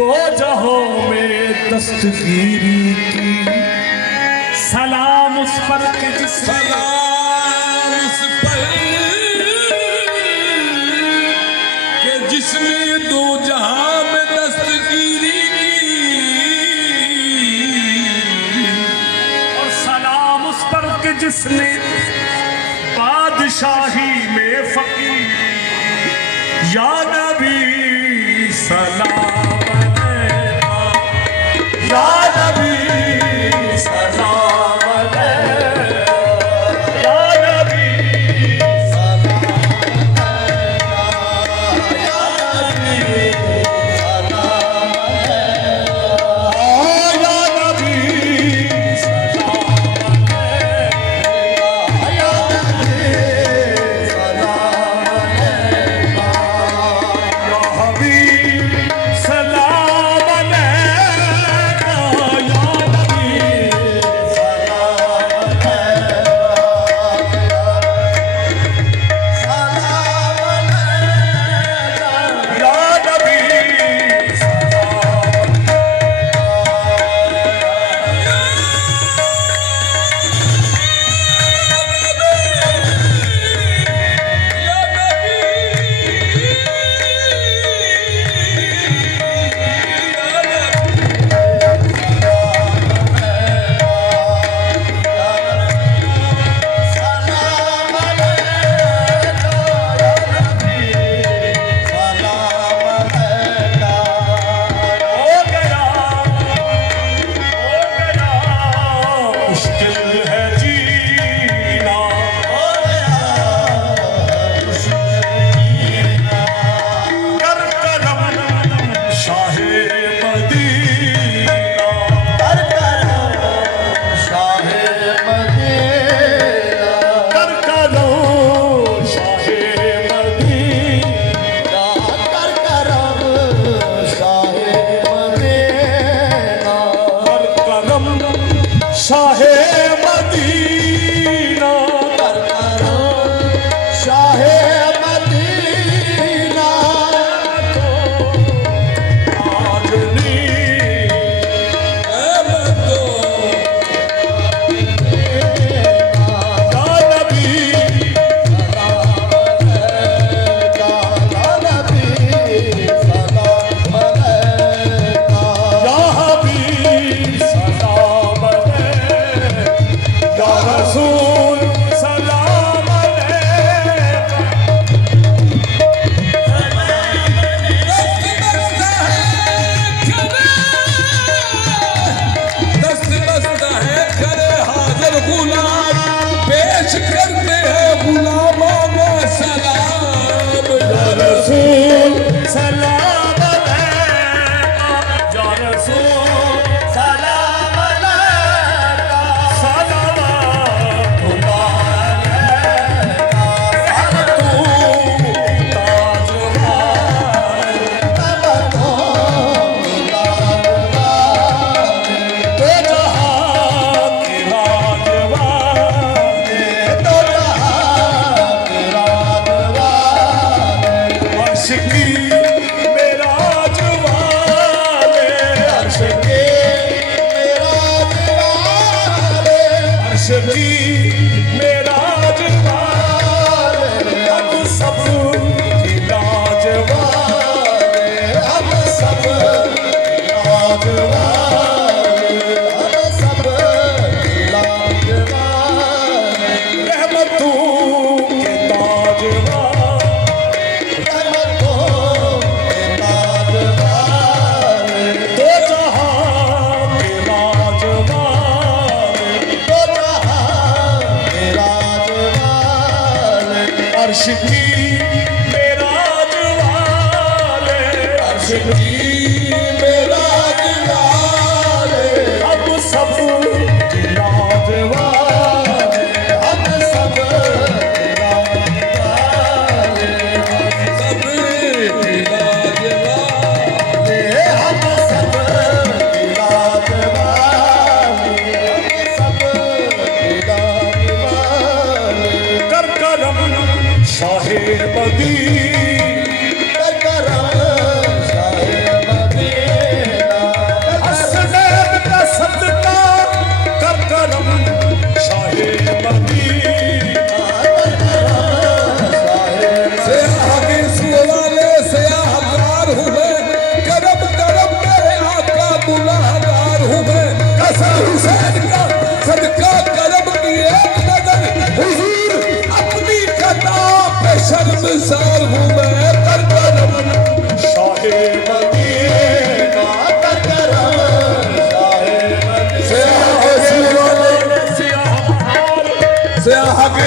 दो जहों में दस्तगीरी की, सलाम उस पर के जिसने सलाम उस पर के जिसने दो जहां में दस्तगीरी की, और सलाम उस पर के जिसने बादशाही में फकीरी, या नबी सलाम अलैका, या नबी सलाम अलैका, या नबी सलाम अलैका, या नबी सलाम अलैका, या नबी सलाम अलैका, या नबी सलाम अलैका, या हबीब सलाम अलैका, या नबी सलाम अलैका, या नबी सलाम हो गया, मुश्किल है जीना, हो गया कर करम शाहे मदीना, कर करम शाहे मदीना, कर करम शाहे मदीना, कर करम शाहे मदीना, कर करम शाहे मदीना, कर करम शाहे मदीना, आजनी या नबी सलाम अलैका, या नबी सलाम अलैका, या हबीब सलाम अलैका, या रसूल सलाम अलैका, दस्त मस्त है करे हाजिर गुलाम, पेश करते हैं गुलामाना सलाम, या रसूल सलाम अलैका, या रसूल सलाम अलैका, सलावतुल्लाह अलैका, तू ताजवार, तब तो तो जहां के राजवाने, तो जहां के राजवाने, अर्श की मेराज वाले, अर्श की मेराज वाले, अर्श की मेराज वाले, अब सब की लाज वाले, अब सब की लाज वाले, अब सब की लाज वाले, रहमतों के ताज वाले, रहमतों के ताज वाले, दो जहां के राज वाले, दो जहां के राज वाले, अर्श की मेराज वाले, अर्श की मेराज वाले, अब सब की लाज वाले, अब सब की लाज वाले, सब लाजवाब हम सब की लाज वाले, हम सब की लाज वाले, कर करम शाहे मदीना, कर करम शाहे मदीना,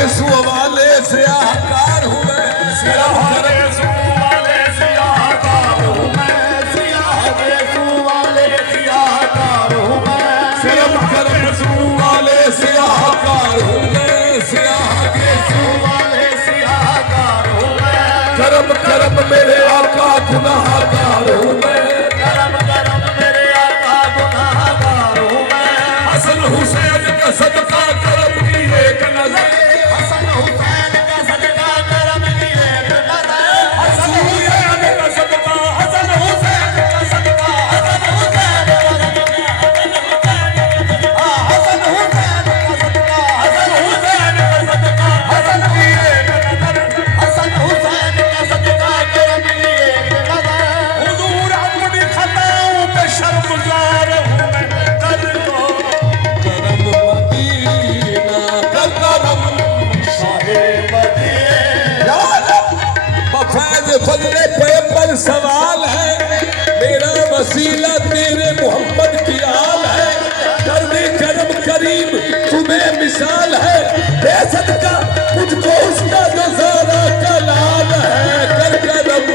रेसू वाले सियाहकार हूँ मैं सियाह रेसू वाले सियाहकार हूँ मैं, सियाह रेसू वाले सियाहकार हूँ मैं, सिर्फ रेसू वाले सियाहकार हूँ मैं सियाह रेसू वाले सियाहकार हूँ मैं, करम करम मेरे आका गुनाहगार हूँ मैं करम करम मेरे आका गुनाहगार हूँ मैं, हसन हुसैन का सदका करम की एक नजर हसन हुसैन का सदका करम की एक नजर, हसन हुसैन का सदका, हसन हुसैन का सदका, हसन हुसैन का सदका, हसन हुसैन का सदका, हसन हुसैन का सदका, हसन की एक नजर, हसन हुसैन का सदका करम की एक नजर, हुजूर अपनी खताओं पे शर्मसार हूँ मैं, कर दो करम मदीना का करम साहिब मदीना। फैज फजले पैगंबर सवाल है मेरा वसीला तेरे मोहम्मद की आल है करने करम करीम तुम्हें मिसाल है दे सदका मुझको उसका जो सारा कलाल है कर करम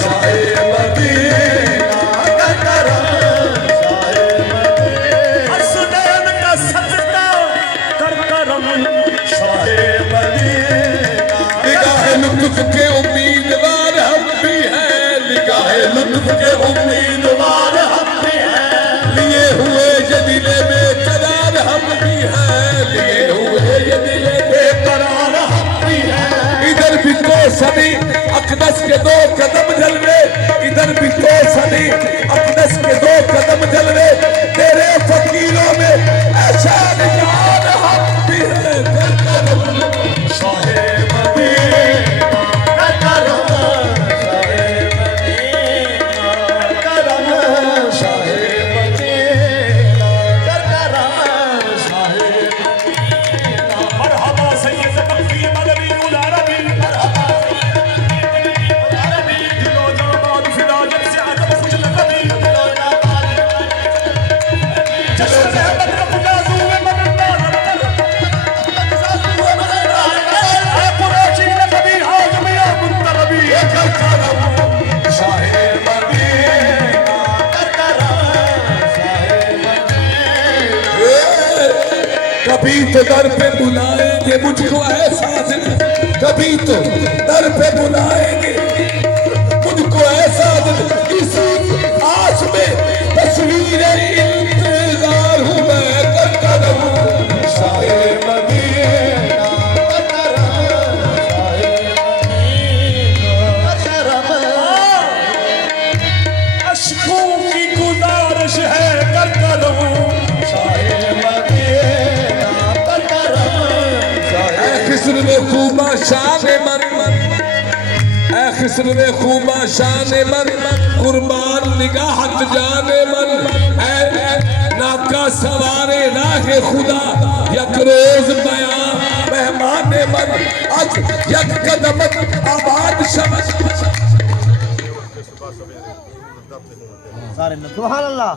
शाहे मदीना कर करम हसनैन का सदका कर करम शाहे मदीना। निगाह लुत्फ के उम्मीदवार हम भी हैं निगाह लुत्फ के उम्मीदवार हम भी हैं, लिए हुए ये दिले में करार हम भी हैं लिए हुए ये दिले में बेकरार हम भी हैं, इधर भी तो सदी अकदस के दो कदम जलवे इधर भी तो सदी अकदस के दो कदम जलवे तेरे फकीरों में ऐसा निगार हम भी हैं कर करम शाहे मदीना कर करम शाहे मदीना, करम शाहे मदीना कर करम शाहे मदीना। मरहबा सैयद मक्की मदनी उल अरबी, मरहबा सैयद मक्की मदनी उल अरबी, दिलो जमात फिदा जब से अदब खुजल कभी, दिलो जमात जश्न रहमत का पुजाज़ू में मददगार कुरैशी ने कभी हाज़मी मुंतरबी कर करम शाहे मदीना कर करम शाहे मदीना। कभी तो दर पे बुलाएंगे मुझको ऐसा दिन कभी तो दर पे बुलाएंगे मुझको ऐसा दिन इसी आस में तस्वीरें इंतजार हूँ मैं कर करम शाहे मदीना कर करम शाहे मदीना कर करम। अश्कों की गुजारिश है कर करम शाहे मदीना कर करम शाहे। खिस्र में खूबा शान मन ऐ खिस्र में खूबा शान मन कुर्बान निगाहत जाने मन ऐ नाका सवारे राहे खुदा यक रोज बयां मेहमान मन आज यक कदमत आबाद शमस सुभान अल्लाह।